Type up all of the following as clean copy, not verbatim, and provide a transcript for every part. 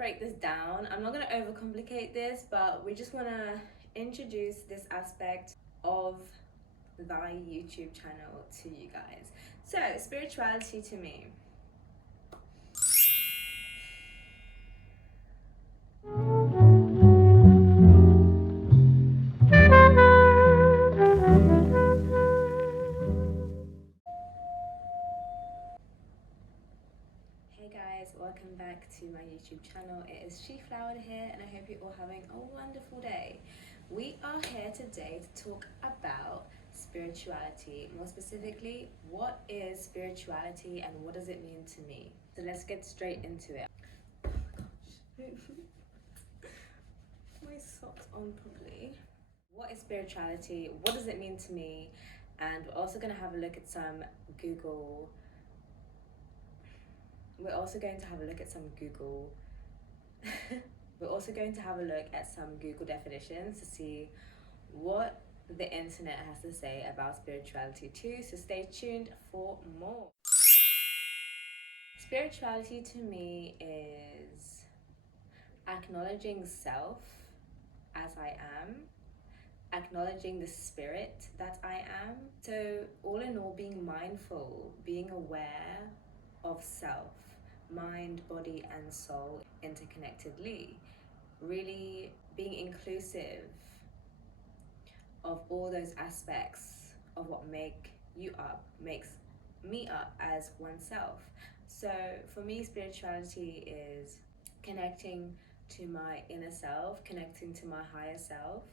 break this down. I'm not going to overcomplicate this, but we just want to introduce this aspect of thy YouTube channel to you guys. So, spirituality to me. Hey guys, welcome back to my YouTube channel. It is sheflowered here, and I hope you're all having a wonderful day. We are here today to talk about spirituality. More specifically, what is spirituality and what does it mean to me? So let's get straight into it. Oh my gosh. My socks on properly. What is spirituality? What does it mean to me? And we're also going to have a look at some Google. We're also going to have a look at some Google. We're also going to have a look at some Google definitions to see what the internet has to say about spirituality too. So stay tuned for more. Spirituality to me is acknowledging self as I am, acknowledging the spirit that I am. So all in all, being mindful, being aware of self, mind, body and soul interconnectedly, really being inclusive of all those aspects of what makes me up as oneself. So for me, spirituality is connecting to my inner self, connecting to my higher self.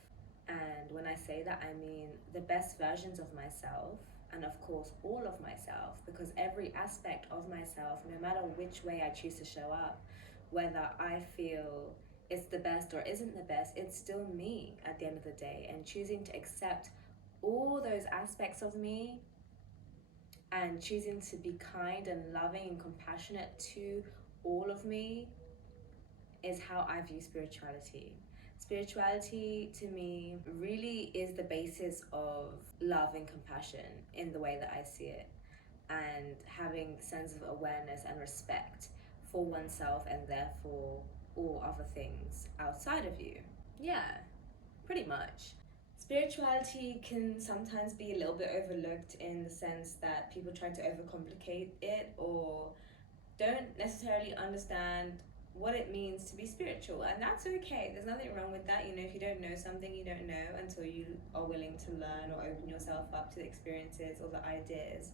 And when I say that, I mean the best versions of myself, and of course all of myself, because every aspect of myself, no matter which way I choose to show up, whether I feel it's the best or isn't the best, it's still me at the end of the day. And choosing to accept all those aspects of me and choosing to be kind and loving and compassionate to all of me is how I view spirituality. Spirituality to me really is the basis of love and compassion in the way that I see it, and having a sense of awareness and respect for oneself and therefore all other things outside of you. Yeah, pretty much. Spirituality can sometimes be a little bit overlooked in the sense that people try to overcomplicate it or don't necessarily understand what it means to be spiritual, and that's okay. There's nothing wrong with that. If you don't know something, you don't know until you are willing to learn or open yourself up to the experiences or the ideas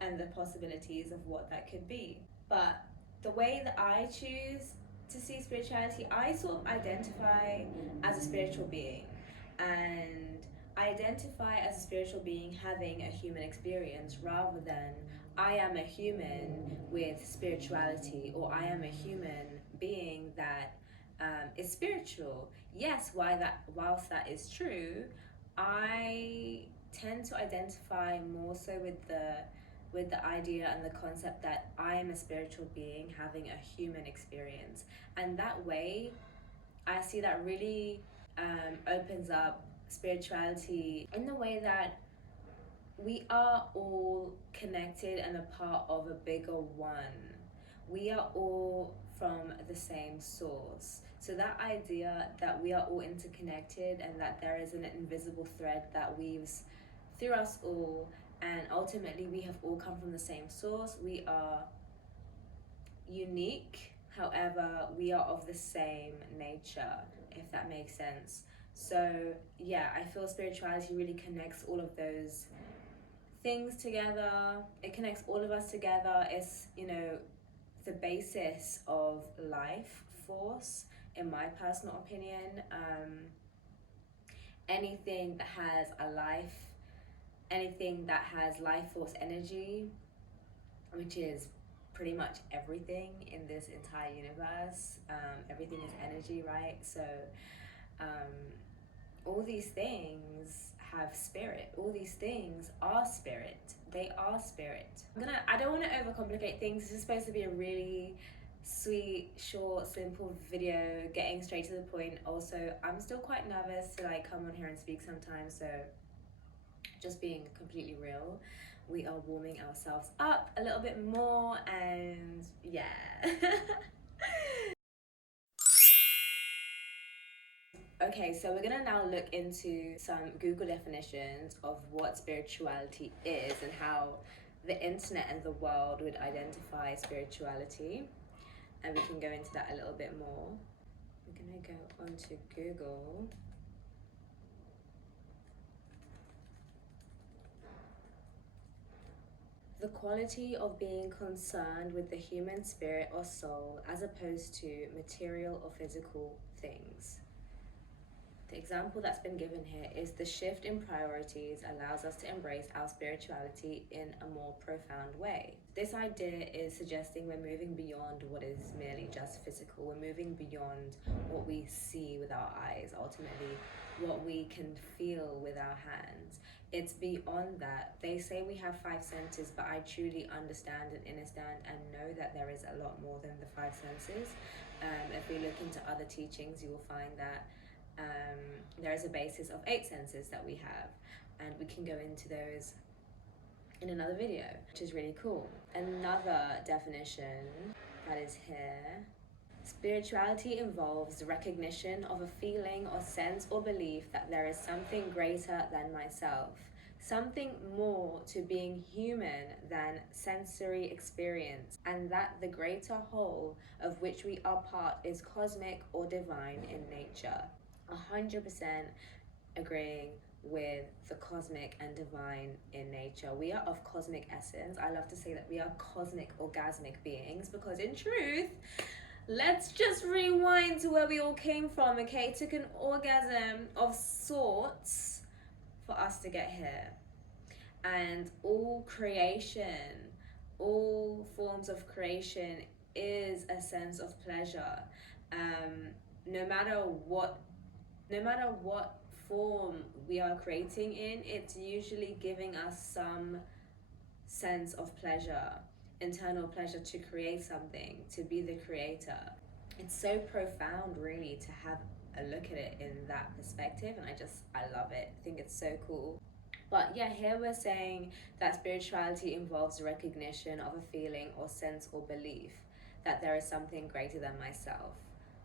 and the possibilities of what that could be. But the way that I choose to see spirituality, I sort of identify as a spiritual being, and I identify as a spiritual being having a human experience rather than I am a human with spirituality, or I am a human being that is spiritual. Yes, whilst that is true, I tend to identify more so with the idea and the concept that I am a spiritual being having a human experience. And that way, I see that really opens up spirituality in the way that we are all connected and a part of a bigger one. We are all from the same source. So that idea that we are all interconnected and that there is an invisible thread that weaves through us all, and ultimately we have all come from the same source. We are unique, however, we are of the same nature, if that makes sense. So yeah, I feel spirituality really connects all of those things together. It connects all of us together. It's, the basis of life force, in my personal opinion. Anything that has a life, anything that has life force energy, which is pretty much everything in this entire universe. Everything is energy, right? So all these things have spirit. All these things are spirit. They are spirit. I don't want to overcomplicate things. This is supposed to be a really sweet, short, simple video, getting straight to the point. Also, I'm still quite nervous to come on here and speak sometimes, so just being completely real. We are warming ourselves up a little bit more, and yeah. Okay, so we're gonna now look into some Google definitions of what spirituality is and how the internet and the world would identify spirituality. And we can go into that a little bit more. I'm gonna go onto Google. The quality of being concerned with the human spirit or soul as opposed to material or physical things. The example that's been given here is the shift in priorities allows us to embrace our spirituality in a more profound way. This idea is suggesting we're moving beyond what is merely just physical. We're moving beyond what we see with our eyes, ultimately, what we can feel with our hands. It's beyond that. They say we have five senses, but I truly understand and understand and know that there is a lot more than the five senses. If we look into other teachings, you will find that there is a basis of 8 senses that we have, and we can go into those in another video, which is really cool. Another definition that is here: spirituality involves the recognition of a feeling or sense or belief that there is something greater than myself, something more to being human than sensory experience, and that the greater whole of which we are part is cosmic or divine in nature. 100% agreeing with the cosmic and divine in nature. We are of cosmic essence. I love to say that we are cosmic orgasmic beings, because in truth, let's just rewind to where we all came from, okay? It took an orgasm of sorts for us to get here. And all creation, all forms of creation is a sense of pleasure. No matter what form we are creating in, it's usually giving us some sense of pleasure, internal pleasure to create something, to be the creator. It's so profound, really, to have a look at it in that perspective, and I love it. I think it's so cool. But yeah, here we're saying that spirituality involves recognition of a feeling or sense or belief that there is something greater than myself.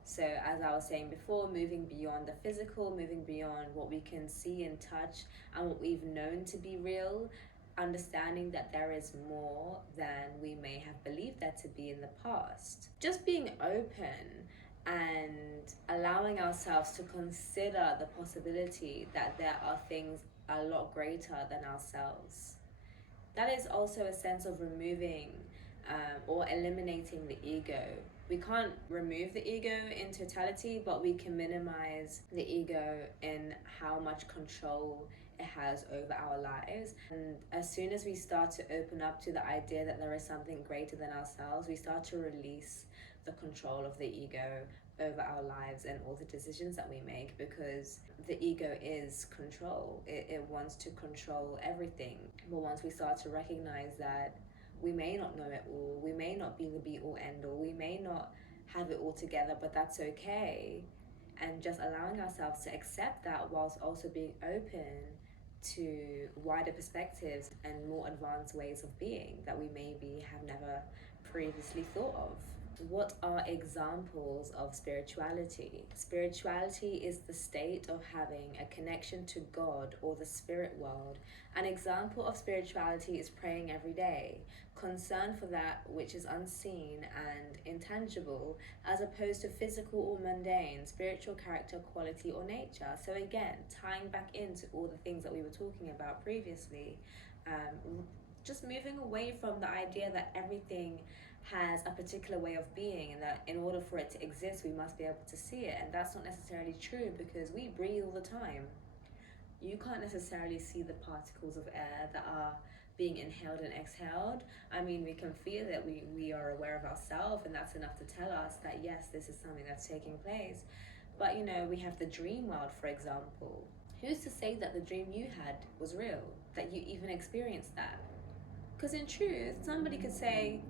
So as I was saying before, moving beyond the physical, moving beyond what we can see and touch and what we've known to be real, understanding that there is more than we may have believed there to be in the past. Just being open and allowing ourselves to consider the possibility that there are things a lot greater than ourselves. That is also a sense of removing or eliminating the ego. We can't remove the ego in totality, but we can minimize the ego in how much control it has over our lives. And as soon as we start to open up to the idea that there is something greater than ourselves, we start to release the control of the ego over our lives and all the decisions that we make, because the ego is control. It wants to control everything. But once we start to recognize that we may not know it all, we may not be the be all end all, we may not have it all together, but that's okay. And just allowing ourselves to accept that, whilst also being open to wider perspectives and more advanced ways of being that we maybe have never previously thought of. What are examples of spirituality? Spirituality is the state of having a connection to God or the spirit world. An example of spirituality is praying every day, concern for that which is unseen and intangible, as opposed to physical or mundane, spiritual character, quality, or nature. So again, tying back into all the things that we were talking about previously, just moving away from the idea that everything has a particular way of being, and that in order for it to exist we must be able to see it. And that's not necessarily true, because we breathe all the time. You can't necessarily see the particles of air that are being inhaled and exhaled. I mean, we can feel that we are aware of ourselves, and that's enough to tell us that yes, this is something that's taking place. But we have the dream world, for example. Who's to say that the dream you had was real, that you even experienced that? Because in truth, somebody could say,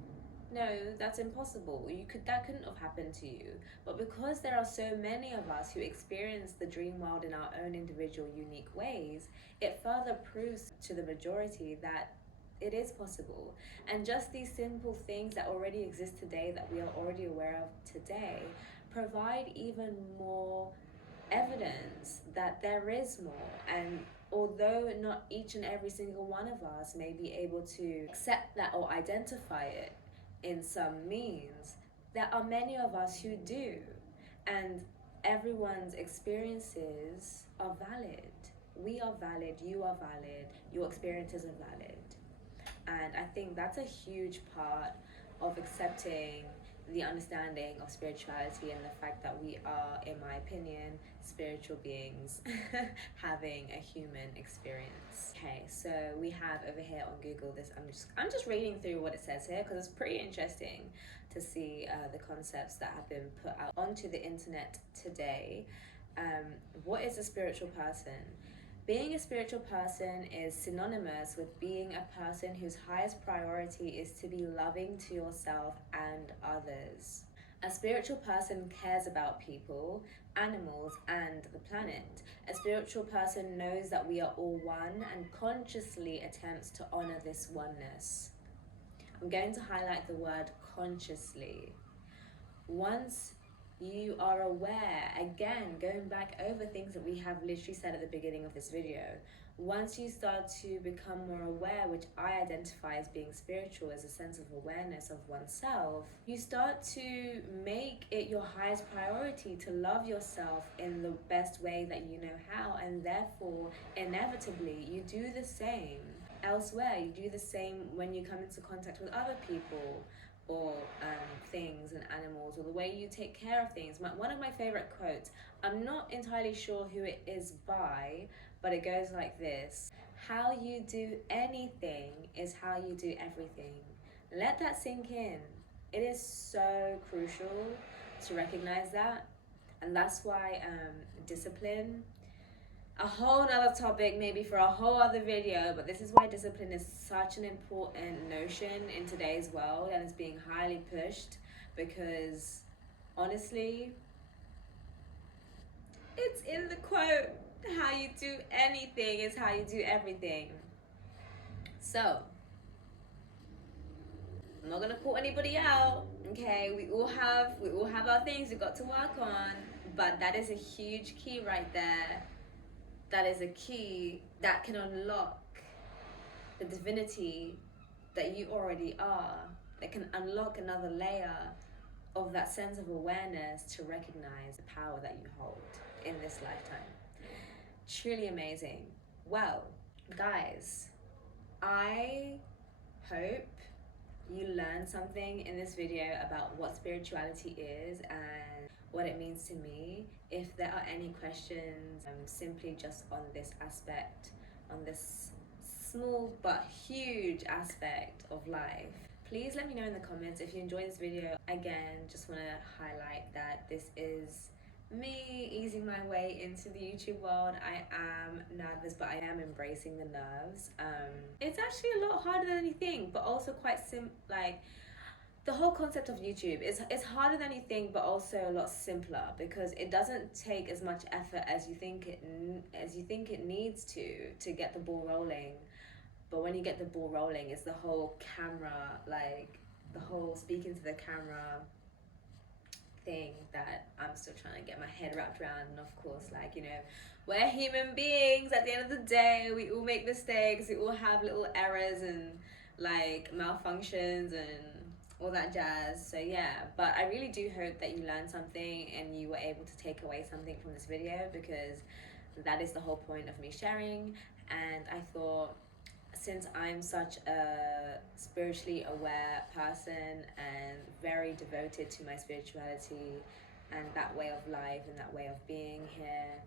no, that's impossible. That couldn't have happened to you. But because there are so many of us who experience the dream world in our own individual, unique ways, it further proves to the majority that it is possible. And just these simple things that already exist today, that we are already aware of today, provide even more evidence that there is more. And although not each and every single one of us may be able to accept that or identify it in some means, there are many of us who do. And everyone's experiences are valid. We are valid, you are valid, your experiences are valid. And I think that's a huge part of accepting the understanding of spirituality and the fact that we are, in my opinion, spiritual beings having a human experience. Okay, so we have over here on Google this. I'm just reading through what it says here because it's pretty interesting to see the concepts that have been put out onto the internet today. What is a spiritual person? Being a spiritual person is synonymous with being a person whose highest priority is to be loving to yourself and others. A spiritual person cares about people, animals, and the planet. A spiritual person knows that we are all one and consciously attempts to honor this oneness. I'm going to highlight the word consciously. Once you are aware, again, going back over things that we have literally said at the beginning of this video, once you start to become more aware, which I identify as being spiritual, as a sense of awareness of oneself, you start to make it your highest priority to love yourself in the best way that you know how, and therefore, inevitably, you do the same elsewhere. You do the same when you come into contact with other people, or things and animals, or the way you take care of things. One of my favorite quotes, I'm not entirely sure who it is by, but it goes like this: how you do anything is how you do everything. Let that sink in. It is so crucial to recognize that. And that's why discipline, a whole nother topic maybe for a whole other video, but this is why discipline is such an important notion in today's world and is being highly pushed, because honestly, it's in the quote, how you do anything is how you do everything. So I'm not gonna call anybody out, okay? We all have our things we've got to work on, but that is a huge key right there. That is a key that can unlock the divinity that you already are, that can unlock another layer of that sense of awareness to recognize the power that you hold in this lifetime. Truly amazing. Well, guys, I hope you learned something in this video about what spirituality is and what it means to me. If there are any questions, simply just on this aspect, on this small but huge aspect of life, please let me know in the comments. If you enjoyed this video, again, just want to highlight that this is me easing my way into the YouTube world. I am nervous, but I am embracing the nerves. It's actually a lot harder than you think, but also quite like the whole concept of YouTube is harder than you think, but also a lot simpler, because it doesn't take as much effort as you think it needs to get the ball rolling. But when you get the ball rolling, it's the whole camera, like the whole speaking to the camera thing that I'm still trying to get my head wrapped around. And of course, like, you know, we're human beings at the end of the day. We all make mistakes, we all have little errors and like malfunctions and all that jazz. So yeah, but I really do hope that you learned something and you were able to take away something from this video, because that is the whole point of me sharing. And I thought, since I'm such a spiritually aware person and very devoted to my spirituality and that way of life and that way of being here,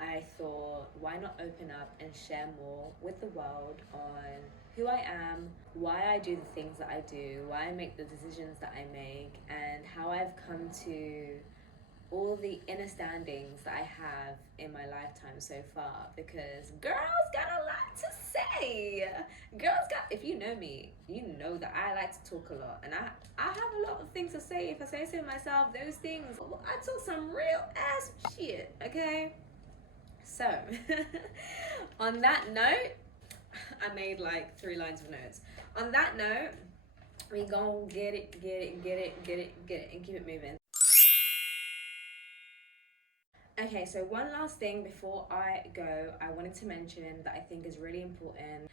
I thought, why not open up and share more with the world on who I am, why I do the things that I do, why I make the decisions that I make, and how I've come to all the inner standings that I have in my lifetime so far. Because girls got a lot to say. If you know me, you know that I like to talk a lot, and I have a lot of things to say. If I say so myself, those things, I talk some real ass shit, okay? So, on that note, I made like 3 lines of notes. On that note, we gon' get it, and keep it moving. Okay, so one last thing before I go, I wanted to mention that I think is really important.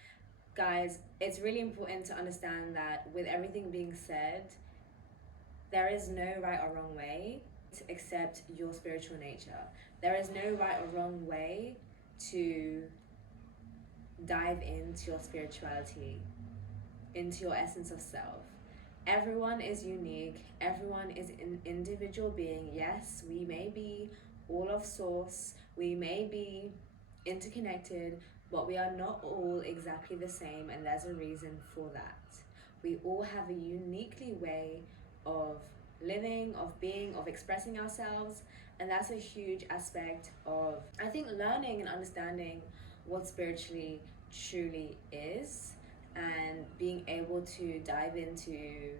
Guys, it's really important to understand that with everything being said, there is no right or wrong way to accept your spiritual nature. There is no right or wrong way to dive into your spirituality, into your essence of self. Everyone is unique, everyone is an individual being. Yes, we may be all of source, we may be interconnected, but we are not all exactly the same, and there's a reason for that. We all have a uniquely way of living, of being, of expressing ourselves, and that's a huge aspect of, I think, learning and understanding what spiritually truly is, and being able to dive into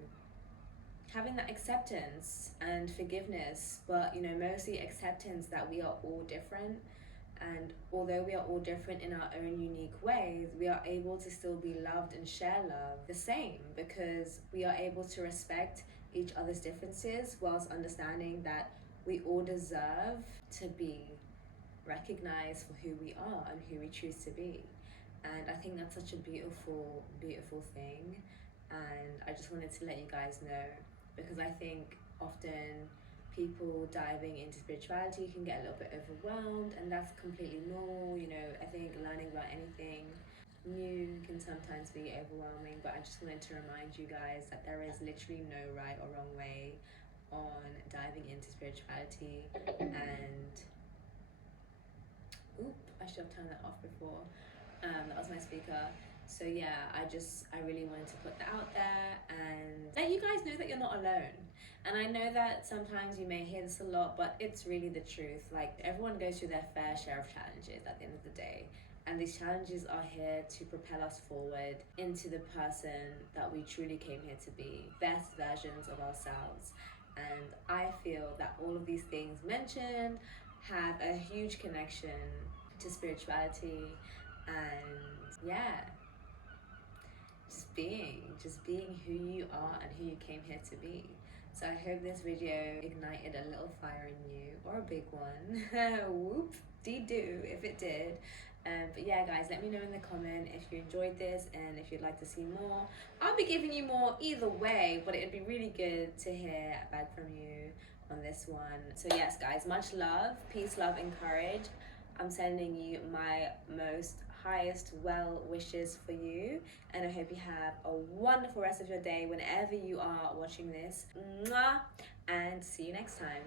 having that acceptance and forgiveness, but mostly acceptance that we are all different. And although we are all different in our own unique ways, we are able to still be loved and share love the same, because we are able to respect each other's differences whilst understanding that we all deserve to be recognized for who we are and who we choose to be. And I think that's such a beautiful, beautiful thing. And I just wanted to let you guys know, because I think often people diving into spirituality can get a little bit overwhelmed, and that's completely normal. I think learning about anything new can sometimes be overwhelming, but I just wanted to remind you guys that there is literally no right or wrong way on diving into spirituality. And oop, I should have turned that off before. That was my speaker. So yeah, I really wanted to put that out there and let you guys know that you're not alone. And I know that sometimes you may hear this a lot, but it's really the truth. Like, everyone goes through their fair share of challenges at the end of the day. And these challenges are here to propel us forward into the person that we truly came here to be, best versions of ourselves. And I feel that all of these things mentioned have a huge connection to spirituality. And yeah, just being who you are and who you came here to be. So I hope this video ignited a little fire in you, or a big one. Whoop dee doo if it did. But yeah, guys, let me know in the comment if you enjoyed this and if you'd like to see more. I'll be giving you more either way, but it'd be really good to hear back from you on this one. So yes, guys, much love, peace, love, and courage. I'm sending you my most highest well wishes for you, and I hope you have a wonderful rest of your day whenever you are watching this. Mwah! And see you next time.